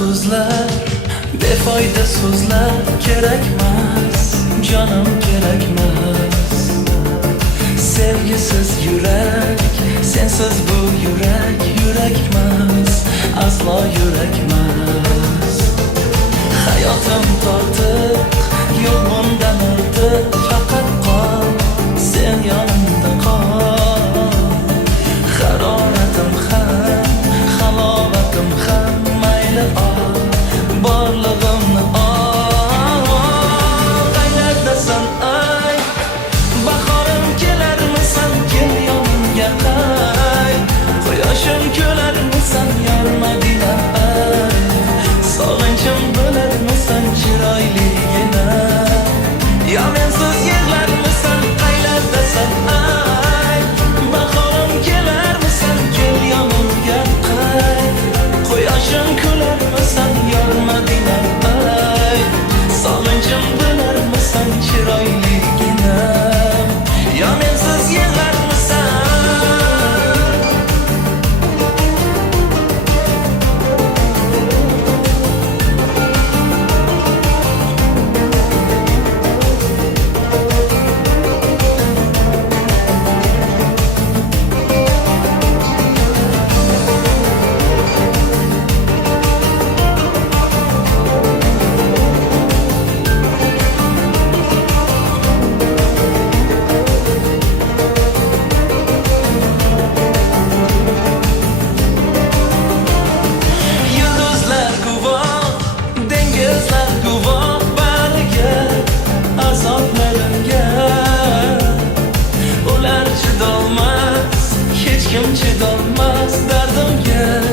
ko'zlar, befoyda so'zlar kerakmas, jonim kerakmas. Sevgisiz yurak, sensiz bu yurak yurakmas, aslo yurakmas. Hayotim tortiq, yo'q bundan ortiq, faqat qol, sen yonimda qol. Haroratim ham, halovatim ham mayli ol, borlig'imni ol. Qayerdasan ay, bahorim kelarmisan, kel yonimga qay. Quyoshim kelarmisan, yor Madina ay. Sog'inchim bo'larmisan, chiroyligina. Yo mensiz yig'larmisan, qayerdasan ay, bahorim kelarmisan, kel yonimga qay. Quyoshim kelarmisan, yor Madina ay. Sog'inchim bo'larmisan, chiroyligina. Yo mensiz yig'larmisan. Yulduzlar guvoh, dengizlar guvoh bariga, azoblarimga. Ular chidolmas, hech kim chidolmas dardimga.